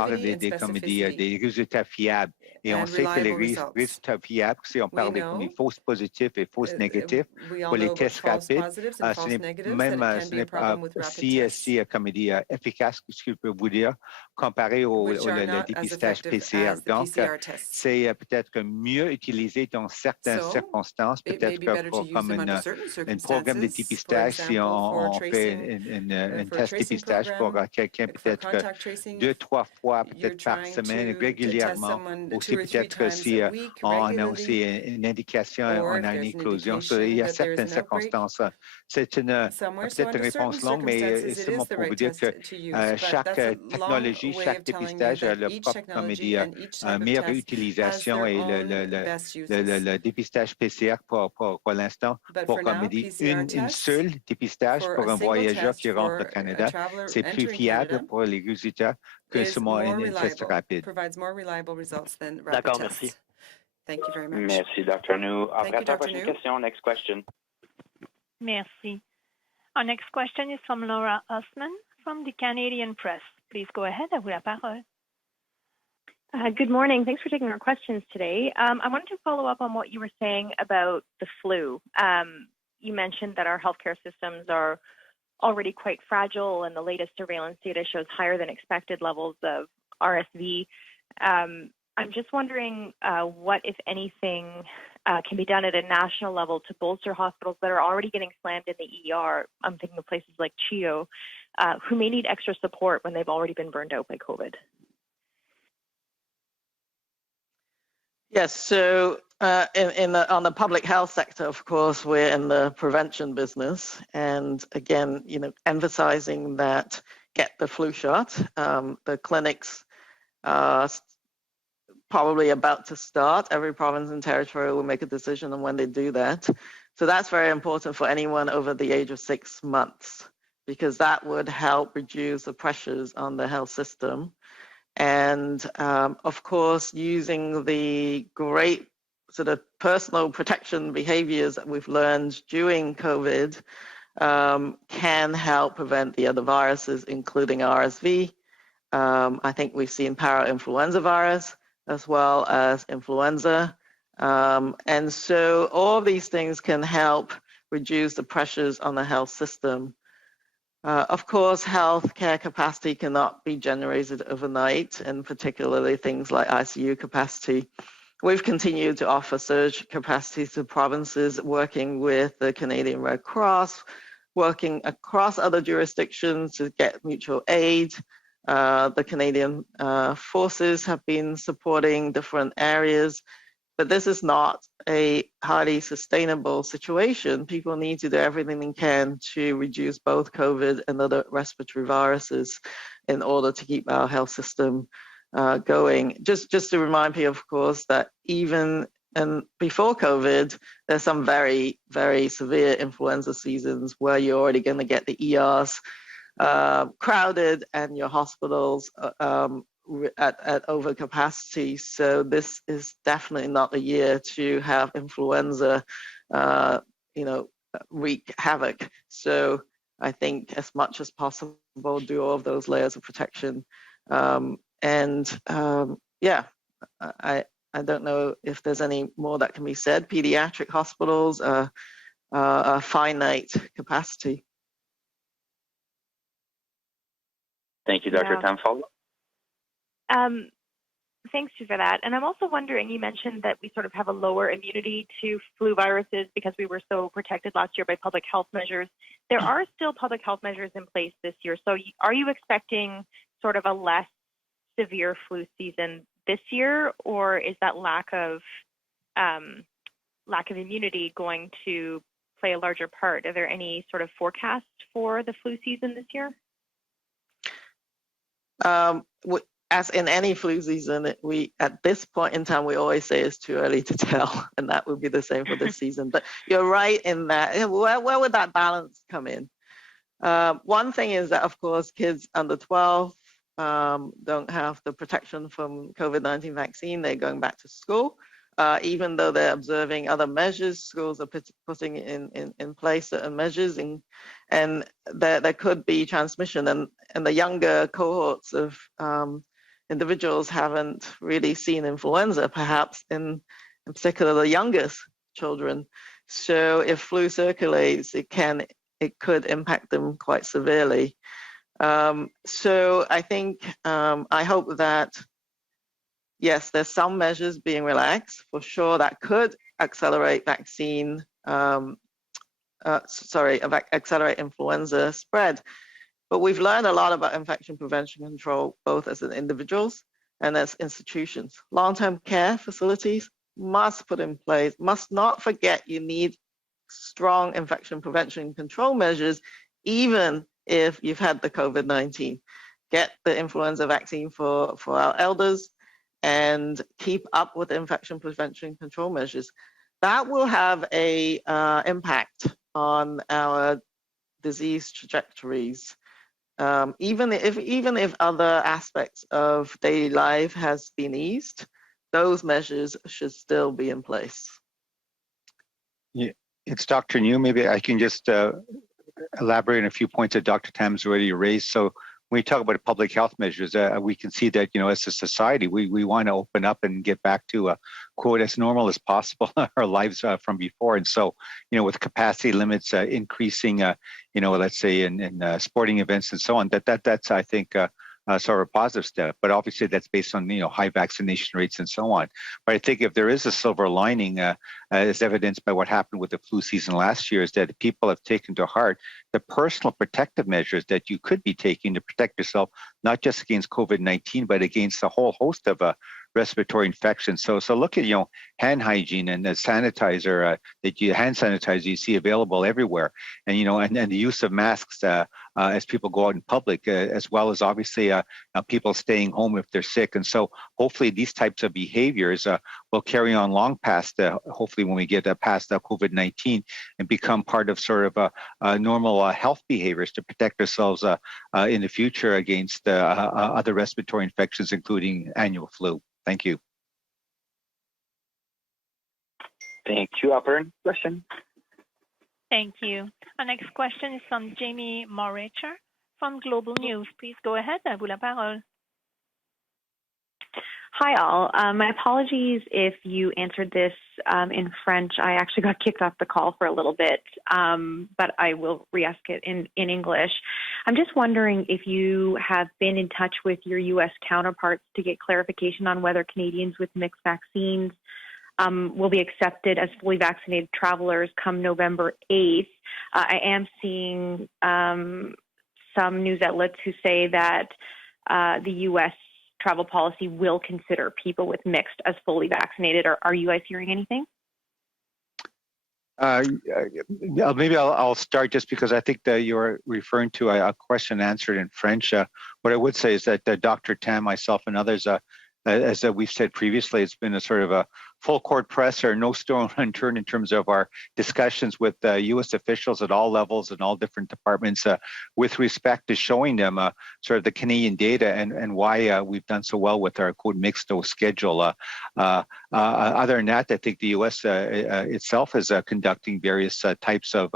des résultats fiables. Et on sait que les résultats fiables, si on parle des fausses positifs et fausses négatifs, pour les tests rapides, ce n'est pas si efficace que ce que je peux vous dire comparé au dépistage PCR. Donc, c'est peut-être mieux utilisé dans certaines circonstances, peut-être comme un programme de dépistage, si on fait un test dépistage pour quelqu'un peut-être 2-3 fois peut-être par semaine régulièrement, aussi peut-être si on a aussi une indication, on a une éclosion. Il y a certaines circonstances. C'est peut-être une réponse longue, mais c'est pour vous dire que chaque technologie, chaque dépistage a leur propre meilleure utilisation et le dépistage PCR pour l'instant, pour une seule dépistage pour un voyageur qui rentre au Canada, c'est plus fiable pour les résultats que seulement un test rapide. D'accord, merci. Merci, Dr. New. Après la prochaine question, next question. Merci. Our next question is from Laura Osman from the Canadian Press. Please go ahead. À vous la parole. Good morning. Thanks for taking our questions today. I wanted to follow up on what you were saying about the flu. You mentioned that our healthcare systems are already quite fragile, and the latest surveillance data shows higher than expected levels of RSV. I'm just wondering what, if anything, can be done at a national level to bolster hospitals that are already getting slammed in the ER. I'm thinking of places like CHEO, who may need extra support when they've already been burned out by COVID. Yes, so on the public health sector, of course, we're in the prevention business. And again, emphasizing that get the flu shot. The clinics are probably about to start. Every province and territory will make a decision on when they do that. So that's very important for anyone over the age of 6 months, because that would help reduce the pressures on the health system. And of course, using the great sort of personal protection behaviors that we've learned during COVID can help prevent the other viruses, including RSV. I think we've seen parainfluenza virus as well as influenza. And so all of these things can help reduce the pressures on the health system. Of course, healthcare capacity cannot be generated overnight, and particularly things like ICU capacity. We've continued to offer surge capacity to provinces, working with the Canadian Red Cross, working across other jurisdictions to get mutual aid. The Canadian forces have been supporting different areas, but this is not a highly sustainable situation. People need to do everything they can to reduce both COVID and other respiratory viruses in order to keep our health system going. Just to remind people, of course, that even before COVID, there's some very, very severe influenza seasons where you're already going to get the ERs crowded and your hospitals at overcapacity. So this is definitely not a year to have influenza, wreak havoc. So I think as much as possible, do all of those layers of protection. I don't know if there's any more that can be said. Pediatric hospitals are finite capacity. Thank you, Dr. Tamfall. Thanks for that. And I'm also wondering, you mentioned that we sort of have a lower immunity to flu viruses because we were so protected last year by public health measures. There are still public health measures in place this year. So are you expecting sort of a less severe flu season this year, or is that lack of immunity going to play a larger part? Are there any sort of forecasts for the flu season this year? As in any flu season, at this point in time, we always say it's too early to tell, and that would be the same for this season. But you're right in that. Where would that balance come in? One thing is that, of course, kids under 12 don't have the protection from COVID-19 vaccine. They're going back to school. Even though they're observing other measures, schools are putting in place certain measures, and there could be transmission. And the younger cohorts of individuals haven't really seen influenza, perhaps in particular the youngest children. So if flu circulates, it could impact them quite severely. So I think, I hope that, yes, there's some measures being relaxed for sure that could accelerate accelerate influenza spread. But we've learned a lot about infection prevention control, both as individuals and as institutions. Long-term care facilities must put in place, must not forget you need strong infection prevention control measures, even if you've had the COVID-19. Get the influenza vaccine for our elders and keep up with infection prevention control measures. That will have a impact on our disease trajectories. Even if other aspects of daily life has been eased, those measures should still be in place. Yeah, it's Dr. New. Maybe I can just elaborate on a few points that Dr. Tam's already raised. So when we talk about public health measures, we can see that, as a society, we want to open up and get back to quote, as normal as possible our lives from before. And so, with capacity limits increasing, let's say in sporting events and so on, that's, I think, sort of a positive step. But obviously that's based on, high vaccination rates and so on. But I think if there is a silver lining, as evidenced by what happened with the flu season last year, is that people have taken to heart the personal protective measures that you could be taking to protect yourself, not just against COVID-19, but against a whole host of respiratory infections. So look at, hand hygiene and the sanitizer, hand sanitizer you see available everywhere. And, and the use of masks as people go out in public, as well as obviously people staying home if they're sick. And so hopefully these types of behaviors will carry on long past, hopefully when we get past COVID-19 and become part of sort of normal health behaviors to protect ourselves in the future against other respiratory infections, including annual flu. Thank you. Thank you, Operator. Question. Thank you. Our next question is from Jamie Moracher from Global News. Please go ahead. À vous la parole. Hi, all. My apologies if you answered this in French. I actually got kicked off the call for a little bit, but I will re-ask it in English. I'm just wondering if you have been in touch with your U.S. counterparts to get clarification on whether Canadians with mixed vaccines will be accepted as fully vaccinated travelers come November 8th. I am seeing some news outlets who say that the U.S. travel policy will consider people with mixed as fully vaccinated. Are you guys hearing anything? Maybe I'll start just because I think that you're referring to a question answered in French. What I would say is that Dr. Tam, myself, and others, as we've said previously, it's been a sort of a full court press or no stone unturned in terms of our discussions with U.S. officials at all levels and all different departments with respect to showing them sort of the Canadian data and why we've done so well with our quote mixed dose schedule. Other than that, I think the U.S. Itself is conducting various types of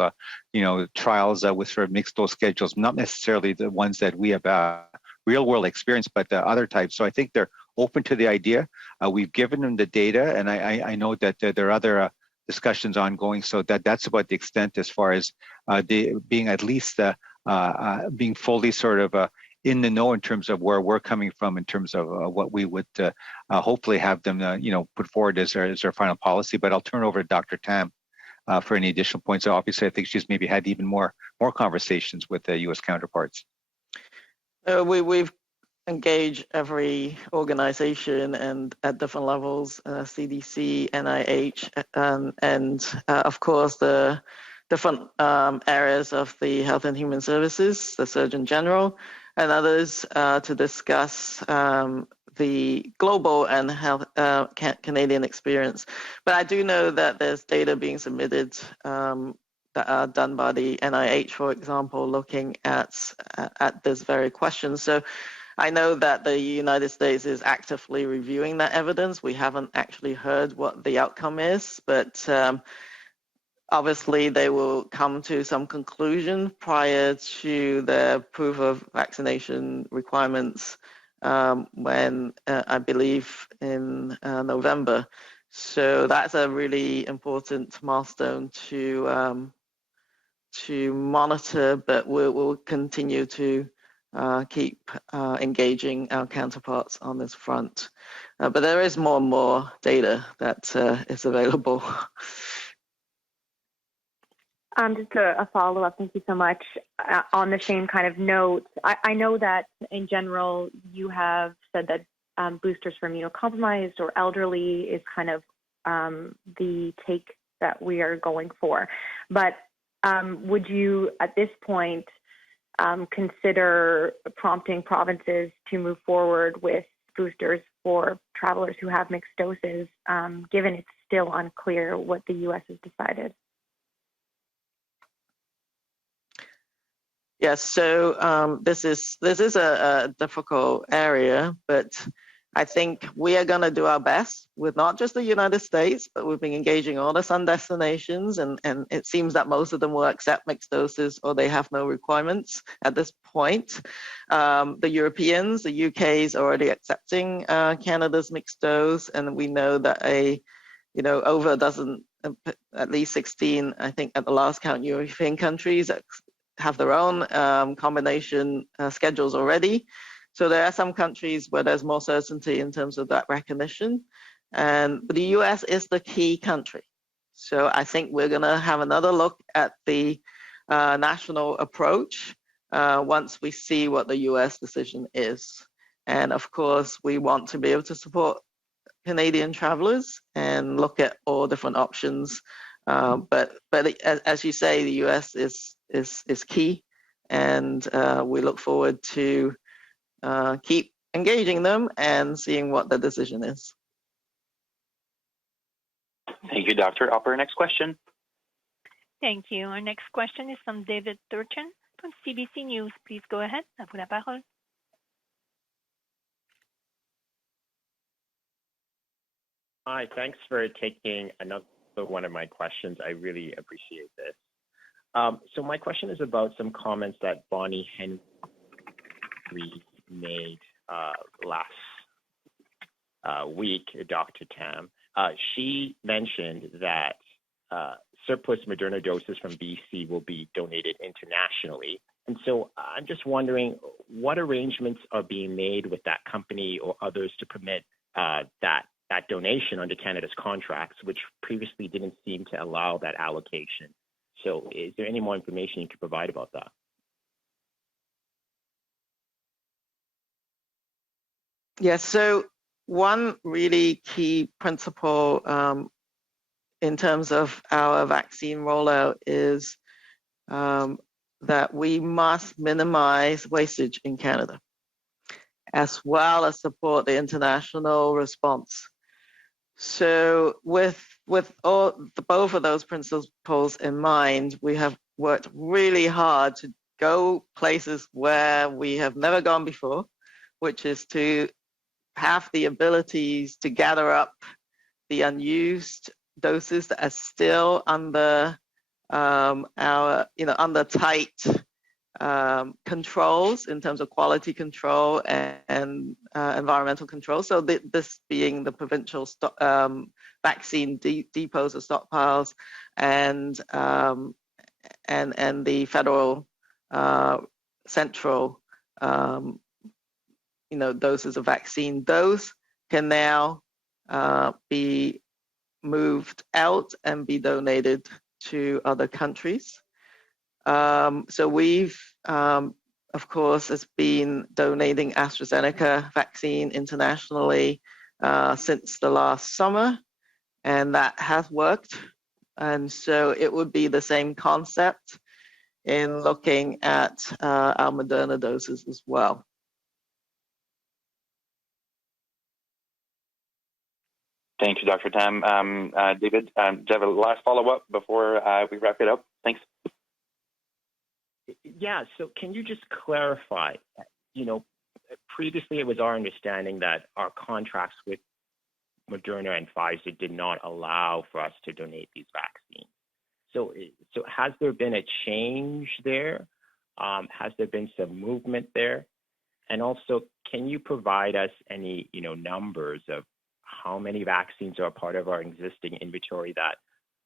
trials with sort of mixed dose schedules, not necessarily the ones that we have real world experience, but other types. So I think they're open to the idea. We've given them the data, and I know that there are other discussions ongoing. So that's about the extent as far as being at least being fully sort of in the know in terms of where we're coming from in terms of what we would hopefully have them put forward as their final policy. But I'll turn over to Dr. Tam for any additional points. So obviously, I think she's maybe had even more conversations with the U.S. counterparts. We've engaged every organization and at different levels, CDC, NIH, and of course the different areas of the Health and Human Services, the Surgeon General, and others to discuss the global and health Canadian experience. But I do know that there's data being submitted that are done by the NIH, for example, looking at this very question. So I know that the United States is actively reviewing that evidence. We haven't actually heard what the outcome is, but obviously they will come to some conclusion prior to the proof of vaccination requirements when I believe in November. So that's a really important milestone to monitor, but we'll continue to keep engaging our counterparts on this front. But there is more and more data that is available. Just a follow-up, thank you so much. On the same kind of note, I know that in general you have said that boosters for immunocompromised or elderly is kind of the take that we are going for. But would you, at this point, consider prompting provinces to move forward with boosters for travelers who have mixed doses, given it's still unclear what the U.S. has decided? Yes, so this is a difficult area, but I think we are going to do our best with not just the United States, but we've been engaging all the sun destinations, and it seems that most of them will accept mixed doses or they have no requirements at this point. The Europeans, the UK is already accepting Canada's mixed dose, and we know that over a dozen, at least 16, I think at the last count, European countries have their own combination schedules already. So there are some countries where there's more certainty in terms of that recognition. But the US is the key country. So I think we're going to have another look at the national approach once we see what the US decision is. And of course, we want to be able to support Canadian travelers and look at all different options. But as you say, the US is key. and we look forward to keep engaging them and seeing what the decision is. Thank you, Doctor. Operator, next question. Thank you. Our next question is from David Turchin from CBC News. Please go ahead. À vous la parole. Hi, thanks for taking another one of my questions. I really appreciate this. So my question is about some comments that Bonnie Henry made last week, Dr. Tam. She mentioned that surplus Moderna doses from BC will be donated internationally. And so I'm just wondering what arrangements are being made with that company or others to permit that donation under Canada's contracts, which previously didn't seem to allow that allocation. So is there any more information you could provide about that? Yes, so one really key principle in terms of our vaccine rollout is that we must minimize wastage in Canada, as well as support the international response. So with both of those principles in mind, we have worked really hard to go places where we have never gone before, which is to have the abilities to gather up the unused doses that are still under under tight controls in terms of quality control and environmental control. So this being the provincial vaccine depots or stockpiles, and the federal central doses of vaccine. Those can now be moved out and be donated to other countries. So we've, of course, has been donating AstraZeneca vaccine internationally since the last summer, and that has worked. And so it would be the same concept in looking at our Moderna doses as well. Thank you, Dr. Tam. David, do you have a last follow-up before we wrap it up? Thanks. Yeah, so can you just clarify, previously it was our understanding that our contracts with Moderna and Pfizer did not allow for us to donate these vaccines. So has there been a change there? Has there been some movement there? And also, can you provide us any, numbers of how many vaccines are part of our existing inventory that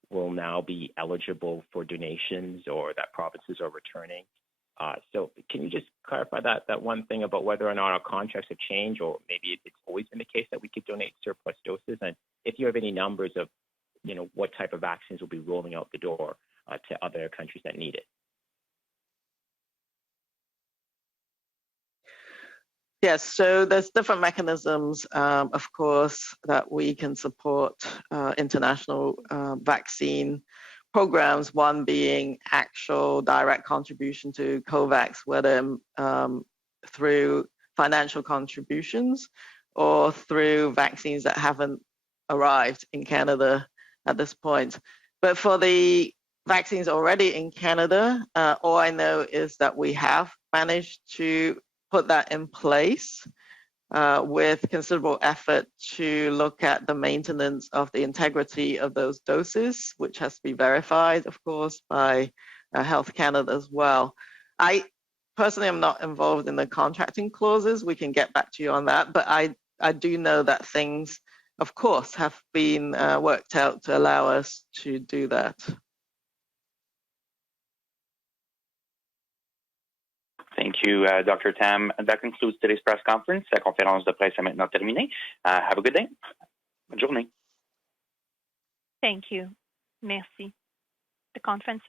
will now be eligible for donations or that provinces are returning? So can you just clarify that one thing about whether or not our contracts have changed, or maybe it's always been the case that we could donate surplus doses? And if you have any numbers of, what type of vaccines will be rolling out the door to other countries that need it? Yes, so there's different mechanisms, of course, that we can support international vaccine programs, one being actual direct contribution to COVAX, whether through financial contributions or through vaccines that haven't arrived in Canada at this point. But for the vaccines already in Canada, all I know is that we have managed to put that in place with considerable effort to look at the maintenance of the integrity of those doses, which has to be verified, of course, by Health Canada as well. I personally am not involved in the contracting clauses. We can get back to you on that, but I do know that things, of course, have been worked out to allow us to do that. Thank you, Dr. Tam. That concludes today's press conference. La conférence de presse est maintenant terminée. Have a good day. Bonne journée. Thank you. Merci. The conference